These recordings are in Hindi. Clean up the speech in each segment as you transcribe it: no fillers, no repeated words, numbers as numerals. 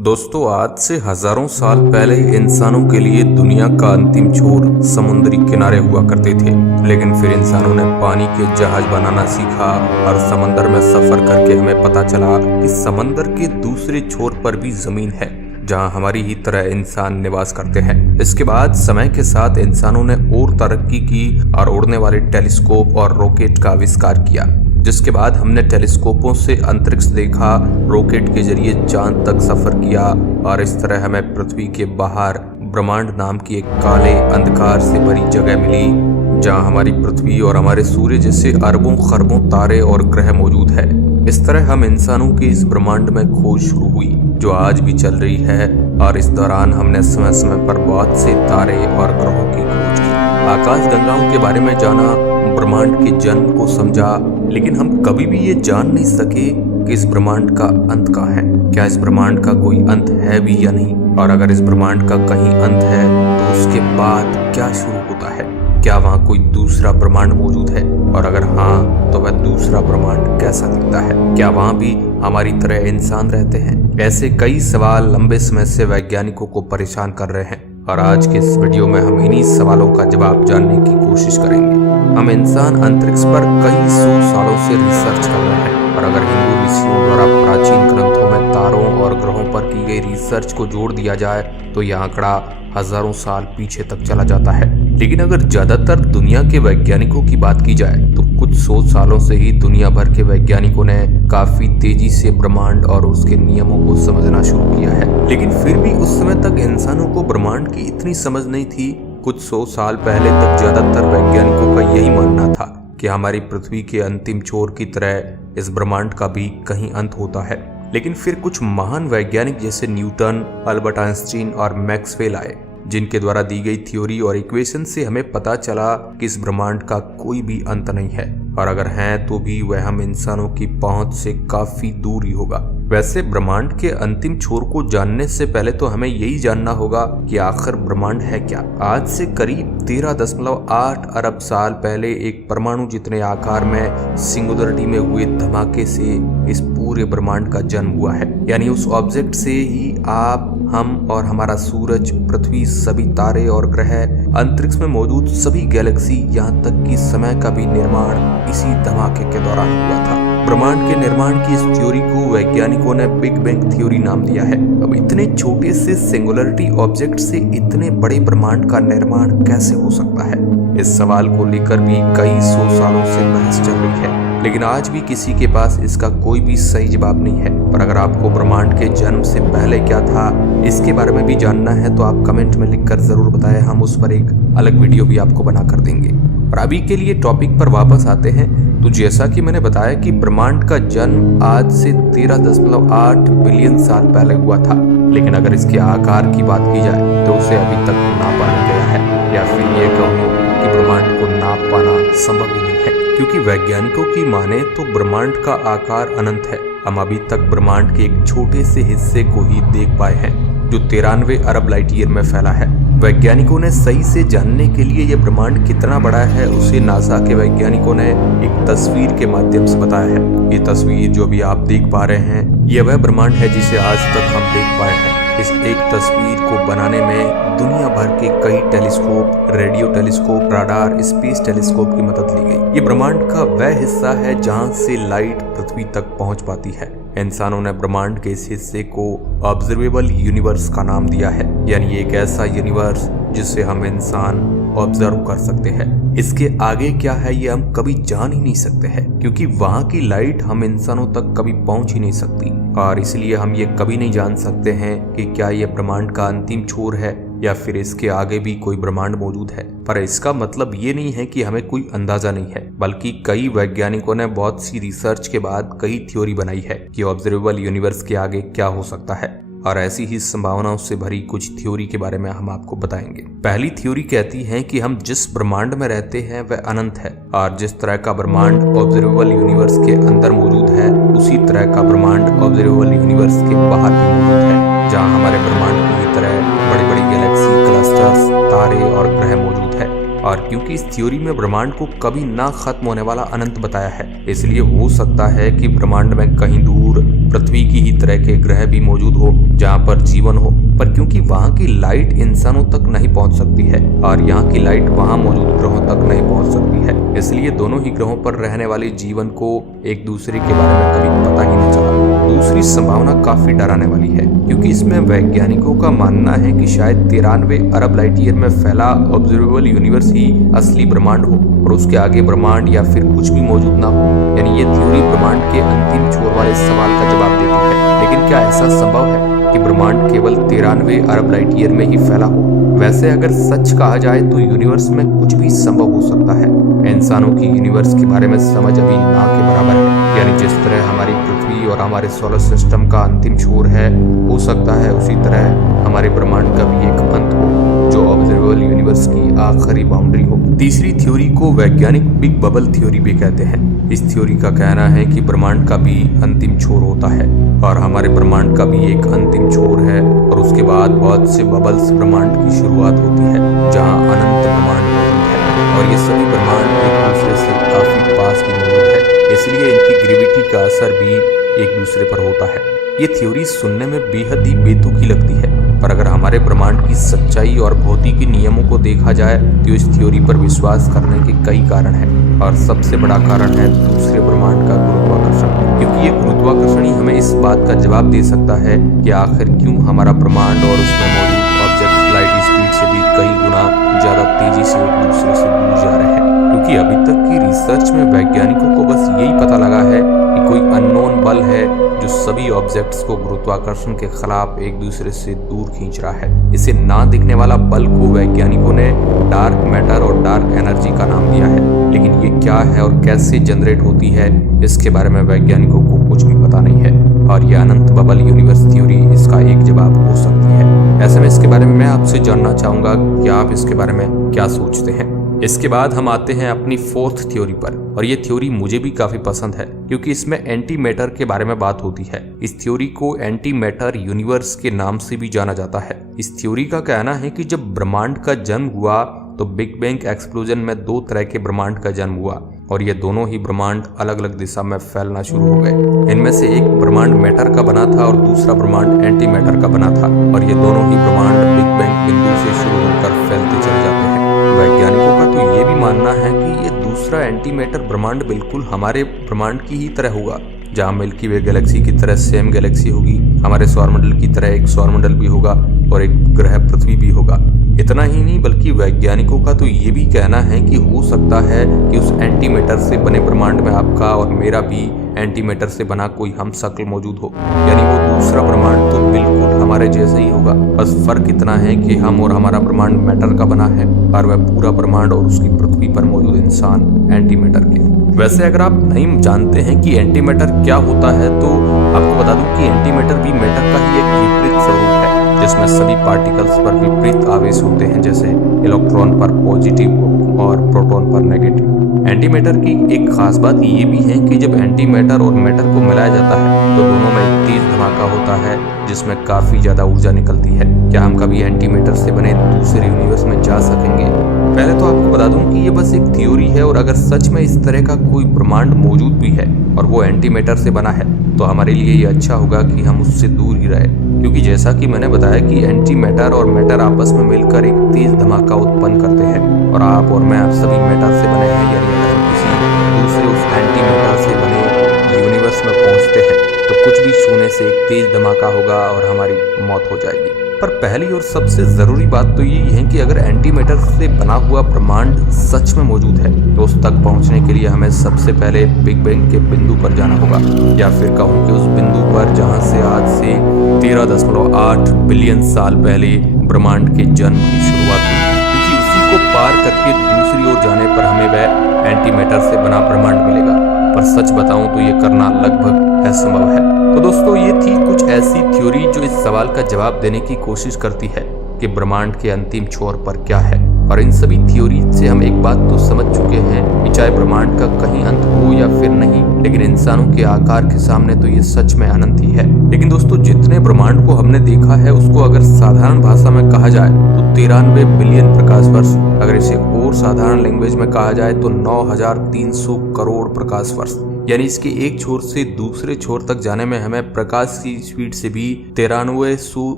दोस्तों, आज से हजारों साल पहले इंसानों के लिए दुनिया का अंतिम छोर समुद्री किनारे हुआ करते थे। लेकिन फिर इंसानों ने पानी के जहाज बनाना सीखा और समंदर में सफर करके हमें पता चला कि समंदर के दूसरे छोर पर भी जमीन है जहां हमारी ही तरह इंसान निवास करते हैं। इसके बाद समय के साथ इंसानों ने और तरक्की की और उड़ने वाले टेलीस्कोप और रॉकेट का आविष्कार किया, जिसके बाद हमने टेलीस्कोपों से अंतरिक्ष देखा, रॉकेट के जरिए चांद तक सफर किया और इस तरह हमें पृथ्वी के बाहर ब्रह्मांड नाम की एक काले अंधकार से भरी जगह मिली जहां हमारी पृथ्वी और हमारे सूर्य जैसे अरबों खरबों तारे और ग्रह मौजूद है। इस तरह हम इंसानों के इस ब्रह्मांड में खोज शुरू हुई जो आज भी चल रही है और इस दौरान हमने समय समय पर बहुत से तारे और ग्रहों की खोज की, आकाश गंगाओं के बारे में जाना, ब्रह्मांड के जन्म को समझा। लेकिन हम कभी भी ये जान नहीं सके कि इस ब्रह्मांड का अंत कहाँ है। क्या इस ब्रह्मांड का कोई अंत है भी या नहीं, और अगर इस ब्रह्मांड का कहीं अंत है तो उसके बाद क्या शुरू होता है। क्या वहाँ कोई दूसरा ब्रह्मांड मौजूद है, और अगर हाँ तो वह दूसरा ब्रह्मांड कैसा दिखता है। क्या वहाँ भी हमारी तरह इंसान रहते हैं। ऐसे कई सवाल लंबे समय से वैज्ञानिकों को परेशान कर रहे हैं और आज के इस वीडियो में हम इन्हीं सवालों का जवाब जानने की कोशिश करेंगे। हम इंसान अंतरिक्ष पर कई सौ सालों से रिसर्च कर रहे हैं, और अगर हिंदू ऋषियों द्वारा प्राचीन ग्रंथों में तारों और ग्रहों पर की गई रिसर्च को जोड़ दिया जाए तो यह आंकड़ा हजारों साल पीछे तक चला जाता है। लेकिन अगर ज्यादातर दुनिया के वैज्ञानिकों की बात की जाए तो कुछ 100 सालों से ही दुनिया भर के वैज्ञानिकों ने काफी तेजी से ब्रह्मांड और उसके नियमों को समझना शुरू किया है। लेकिन फिर भी उस समय तक इंसानों को ब्रह्मांड की इतनी समझ नहीं थी। कुछ 100 साल पहले तक ज्यादातर वैज्ञानिकों का यही मानना था कि हमारी पृथ्वी के अंतिम छोर की तरह इस ब्रह्मांड का भी कहीं अंत होता है। लेकिन फिर कुछ महान वैज्ञानिक जैसे न्यूटन, अल्बर्ट आइंस्टीन और मैक्सवेल आए, जिनके द्वारा दी गई थ्योरी और इक्वेशन से हमें पता चला कि इस ब्रह्मांड का कोई भी अंत नहीं है, और अगर है तो भी वह हम इंसानों की पहुंच से काफी दूर ही होगा। वैसे ब्रह्मांड के अंतिम छोर को जानने से पहले तो हमें यही जानना होगा कि आखिर ब्रह्मांड है क्या। आज से करीब 13.8 अरब साल पहले एक परमाणु जितने आकार में सिंगुलरिटी में हुए धमाके से इस पूरे ब्रह्मांड का जन्म हुआ है। यानी उस ऑब्जेक्ट से ही आप, हम और हमारा सूरज, पृथ्वी, सभी तारे और ग्रह, अंतरिक्ष में मौजूद सभी गैलेक्सी, यहाँ तक कि समय का भी निर्माण इसी धमाके के दौरान हुआ था। ब्रह्मांड के निर्माण की इस थ्योरी को वैज्ञानिकों ने बिग बैंग थ्योरी नाम दिया है। अब इतने छोटे से सिंगुलरिटी ऑब्जेक्ट से इतने बड़े ब्रह्मांड का निर्माण कैसे हो सकता है, इस सवाल को लेकर भी कई 100 सालों से बहस चल रही है। लेकिन आज भी किसी के पास इसका कोई भी सही जवाब नहीं है। और अगर आपको ब्रह्मांड के जन्म से पहले क्या था इसके बारे में भी जानना है तो आप कमेंट में लिखकर जरूर बताएं, हम उस पर एक अलग वीडियो भी आपको बना कर देंगे। और अभी के लिए टॉपिक पर वापस आते हैं। तो जैसा कि मैंने बताया कि ब्रह्मांड का जन्म आज से 13.8 बिलियन साल पहले हुआ था। लेकिन अगर इसके आकार की बात की जाए तो उसे अभी तक नापा नहीं गया है, या फिर ये कहूँ कि ब्रह्मांड को नाप पाना संभव ही नहीं है, क्योंकि वैज्ञानिकों की माने तो ब्रह्मांड का आकार अनंत है। हम अभी तक ब्रह्मांड के एक छोटे से हिस्से को ही देख पाए हैं जो 93 अरब लाइट ईयर में फैला है। वैज्ञानिकों ने सही से जानने के लिए यह ब्रह्मांड कितना बड़ा है उसे नासा के वैज्ञानिकों ने एक तस्वीर के माध्यम से बताया है। ये तस्वीर जो भी आप देख पा रहे हैं यह वह ब्रह्मांड है जिसे आज तक हम देख पाए हैं। इस एक तस्वीर को बनाने में दुनिया भर के कई telescope, radio telescope, radar, space telescope की मदद ली गई। ये ब्रह्मांड का वह हिस्सा है जहां से लाइट पृथ्वी तक पहुंच पाती है। इंसानों ने ब्रह्मांड के इस हिस्से को ऑब्जर्वेबल यूनिवर्स का नाम दिया है, यानी एक ऐसा यूनिवर्स जिसे हम इंसान ऑब्जर्व कर सकते हैं। इसके आगे क्या है ये हम कभी जान ही नहीं सकते हैं, क्योंकि वहां की लाइट हम इंसानों तक कभी पहुंच ही नहीं सकती, और इसलिए हम ये कभी नहीं जान सकते हैं कि क्या ये ब्रह्मांड का अंतिम छोर है या फिर इसके आगे भी कोई ब्रह्मांड मौजूद है। पर इसका मतलब ये नहीं है कि हमें कोई अंदाजा नहीं है, बल्कि कई वैज्ञानिकों ने बहुत सी रिसर्च के बाद कई थ्योरी बनाई है कि ऑब्जर्वेबल यूनिवर्स के आगे क्या हो सकता है, और ऐसी ही संभावनाओं से भरी कुछ थ्योरी के बारे में हम आपको बताएंगे। पहली थ्योरी कहती है कि हम जिस ब्रह्मांड में रहते हैं वह अनंत है, और जिस तरह का ब्रह्मांड ऑब्जर्वेबल यूनिवर्स के अंदर मौजूद है उसी तरह का ब्रह्मांड ऑब्जर्वेबल यूनिवर्स के बाहर भी मौजूद है, जहाँ हमारे ब्रह्मांड की तरह बड़ी बड़ी गैलेक्सी, क्लस्टर्स, तारे और ग्रह मौजूद है। और क्योंकि इस थ्योरी में ब्रह्मांड को कभी ना खत्म होने वाला अनंत बताया है, इसलिए हो सकता है कि ब्रह्मांड में कहीं दूर पृथ्वी की ही तरह के ग्रह भी मौजूद हो जहाँ पर जीवन हो, पर क्योंकि वहाँ की लाइट इंसानों तक नहीं पहुँच सकती है और यहाँ की लाइट वहाँ मौजूद ग्रहों तक नहीं पहुँच सकती है, इसलिए दोनों ही ग्रहों पर रहने वाले जीवन को एक दूसरे के बारे में कभी पता ही नहीं चला। दूसरी संभावना काफी डराने वाली है, क्योंकि इसमें वैज्ञानिकों का मानना है कि शायद 93 अरब लाइट ईयर में फैला ऑब्जर्वेबल यूनिवर्स ही असली ब्रह्मांड हो और उसके आगे ब्रह्मांड या फिर कुछ भी मौजूद ना हो। यानी ये थ्योरी ब्रह्मांड के अंतिम छोर वाले सवाल का जवाब देती है। लेकिन क्या ऐसा संभव है कि ब्रह्मांड केवल 93 अरब लाइट ईयर में ही फैला हो? वैसे अगर सच कहा जाए तो यूनिवर्स में कुछ भी संभव हो सकता है। इंसानों की यूनिवर्स के बारे में समझ अभी ना के बराबर है। यानी जिस तरह हमारी पृथ्वी और हमारे सोलर सिस्टम का अंतिम छोर है, हो सकता है उसी तरह हमारे ब्रह्मांड का भी एक अंत हो जो ऑब्जर्वेबल यूनिवर्स की आखिरी बाउंड्री हो। तीसरी थ्योरी को वैज्ञानिक बिग बबल थ्योरी भी कहते हैं। इस थ्योरी का कहना है कि ब्रह्मांड का भी अंतिम छोर होता है और हमारे ब्रह्मांड का भी एक अंतिम छोर है और उसके बाद बहुत से बबल्स ब्रह्मांड की शुरुआत होती है जहां अनंत ब्रह्मांड मौजूद है और ये सभी ब्रह्मांड एक दूसरे से काफी पास भी मौजूद है, इसलिए इनकी ग्रेविटी का असर भी एक दूसरे पर होता है। ये थ्योरी सुनने में बेहद ही बेतुकी लगती है, पर अगर हमारे ब्रह्मांड की सच्चाई और भौतिकी नियमों को देखा जाए तो इस थ्योरी पर विश्वास करने के कई कारण हैं और सबसे बड़ा कारण है दूसरे ब्रह्मांड का गुरुत्वाकर्षण, क्योंकि ये गुरुत्वाकर्षण ही हमें इस बात का जवाब दे सकता है कि आखिर क्यों हमारा ब्रह्मांड और उसमें मौजूद ऑब्जेक्ट लाइट स्पीड से भी कई गुना ज्यादा तेजी से एक दूसरे से दूर जा रहे हैं। क्योंकि अभी तक की रिसर्च में वैज्ञानिकों को बस यही पता लगा है कि कोई अननोन बल है जो सभी ऑब्जेक्ट्स को गुरुत्वाकर्षण के खिलाफ एक दूसरे से दूर खींच रहा है। इसे ना दिखने वाला बल को वैज्ञानिकों ने डार्क मैटर और डार्क एनर्जी का नाम दिया है, लेकिन ये क्या है और कैसे जनरेट होती है इसके बारे में वैज्ञानिकों को कुछ भी पता नहीं है और ये अनंत बबल यूनिवर्स थ्योरी इसका एक जवाब हो सकती है। ऐसे में इसके बारे में मैं आपसे जानना चाहूंगा कि आप इसके बारे में क्या सोचते हैं। इसके बाद हम आते हैं अपनी फोर्थ थ्योरी पर और ये थ्योरी मुझे भी काफी पसंद है क्योंकि इसमें एंटी मैटर के बारे में बात होती है। इस थ्योरी को एंटी मैटर यूनिवर्स के नाम से भी जाना जाता है। इस थ्योरी का कहना है कि जब ब्रह्मांड का जन्म हुआ तो बिग बैंग एक्सप्लोजन में दो तरह के ब्रह्मांड का जन्म हुआ और ये दोनों ही ब्रह्मांड अलग अलग दिशा में फैलना शुरू हो गए। इनमें से एक ब्रह्मांड मैटर का बना था और दूसरा ब्रह्मांड एंटी मैटर का बना था और ये दोनों ही ब्रह्मांड बिग बैंग बिंदु से शुरू होकर फैलते चले जाते हैं। वैज्ञानिकों का तो ये भी मानना है कि ये दूसरा एंटी मैटर ब्रह्मांड बिल्कुल हमारे ब्रह्मांड की ही तरह होगा, जहाँ मिल्की वे गैलेक्सी की तरह सेम गैलेक्सी होगी, हमारे सौरमंडल की तरह एक सौरमंडल भी होगा और एक ग्रह पृथ्वी भी होगा। इतना ही नहीं बल्कि वैज्ञानिकों का तो ये भी कहना है कि हो सकता है कि उस एंटी मैटर से बने ब्रह्मांड में आपका और मेरा भी एंटी मैटर से बना कोई हम शक्ल मौजूद हो। यानी वो दूसरा ब्रह्मांड तो बिल्कुल हमारे जैसे ही होगा, बस फर्क इतना है कि हम और हमारा ब्रह्मांड मैटर का बना है और वह पूरा ब्रह्मांड और उसकी पृथ्वी पर मौजूद इंसान एंटी मैटर के। वैसे अगर आप नहीं जानते हैं कि एंटी मैटर क्या होता है तो आपको बता दूं कि एंटी मैटर भी मैटर का ही एक विपरीत स्वरूप है, जिसमें सभी पार्टिकल्स पर विपरीत आवेश होते हैं, जैसे इलेक्ट्रॉन पर पॉजिटिव और प्रोटॉन पर नेगेटिव। एंटी मैटर की एक खास बात ये भी है कि जब एंटी मैटर और मैटर को मिलाया जाता है तो दोनों में एक तेज धमाका होता है जिसमें काफी ज्यादा ऊर्जा निकलती है। क्या हम कभी एंटी मैटर से बने दूसरे यूनिवर्स में जा सकेंगे? पहले तो आपको बता दूं कि ये बस एक थ्योरी है और अगर सच में इस तरह का कोई ब्रह्मांड मौजूद भी है और वो एंटी मैटर से बना है तो हमारे लिए ये अच्छा होगा कि हम उससे दूर ही रहे, क्योंकि जैसा कि मैंने बताया कि एंटी मैटर और मैटर आपस में मिलकर एक तेज धमाका उत्पन्न करते हैं और आप और मैं आप सभी मैटर से बने हैं। यानी अगर हम किसी दूसरे उस एंटी मैटर से बने यूनिवर्स में पहुंचते हैं तो कुछ भी छूने से एक तेज धमाका होगा और हमारी मौत हो जाएगी। पर पहली और सबसे जरूरी बात तो ये है कि अगर एंटी मैटर से बना हुआ ब्रह्मांड सच में मौजूद है तो उस तक पहुंचने के लिए हमें सबसे पहले बिग बैंग के बिंदु पर जाना होगा, या फिर कहूँ कि उस बिंदु पर जहां से आज से 13.8 बिलियन साल पहले ब्रह्मांड के जन्म की शुरुआत हुई, क्योंकि उसी को पार करके दूसरी ओर जाने पर हमें वह एंटी मैटर से बना ब्रह्मांड मिलेगा। पर सच बताऊं तो ये करना लगभग असंभव है। तो दोस्तों ये थी कुछ ऐसी थ्योरी जो इस सवाल का जवाब देने की कोशिश करती है कि ब्रह्मांड के अंतिम छोर पर क्या है और इन सभी थ्योरी से हम एक बात तो समझ चुके हैं कि चाहे ब्रह्मांड का कहीं अंत हो या फिर नहीं, लेकिन इंसानों के आकार के सामने तो ये सच में अनंत ही है। लेकिन दोस्तों, जितने ब्रह्मांड को हमने देखा है उसको अगर साधारण भाषा में कहा जाए तो 93 बिलियन प्रकाश वर्ष, अगर इसे और साधारण लैंग्वेज में कहा जाए तो 9300 करोड़ प्रकाश वर्ष। यानी इसके एक छोर से दूसरे छोर तक जाने में हमें प्रकाश की स्पीड से भी 9300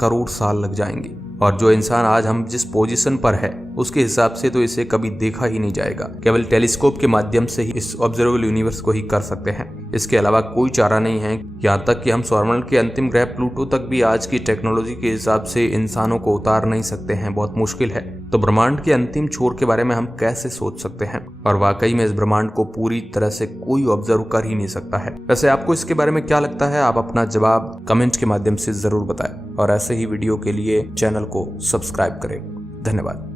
करोड़ साल लग जाएंगे। और जो इंसान आज हम जिस पोजीशन पर है उसके हिसाब से तो इसे कभी देखा ही नहीं जाएगा। केवल टेलीस्कोप के माध्यम से ही इस ऑब्जर्वेबल यूनिवर्स को ही कर सकते हैं। इसके अलावा कोई चारा नहीं है। यहाँ तक कि हम सौरमंडल के अंतिम ग्रह प्लूटो तक भी आज की टेक्नोलॉजी के हिसाब से इंसानों को उतार नहीं सकते हैं, बहुत मुश्किल है। तो ब्रह्मांड के अंतिम छोर के बारे में हम कैसे सोच सकते हैं? और वाकई में इस ब्रह्मांड को पूरी तरह से कोई ऑब्जर्व कर ही नहीं सकता है। वैसे आपको इसके बारे में क्या लगता है? आप अपना जवाब कमेंट के माध्यम से जरूर बताएं और ऐसे ही वीडियो के लिए चैनल को सब्सक्राइब करें। धन्यवाद।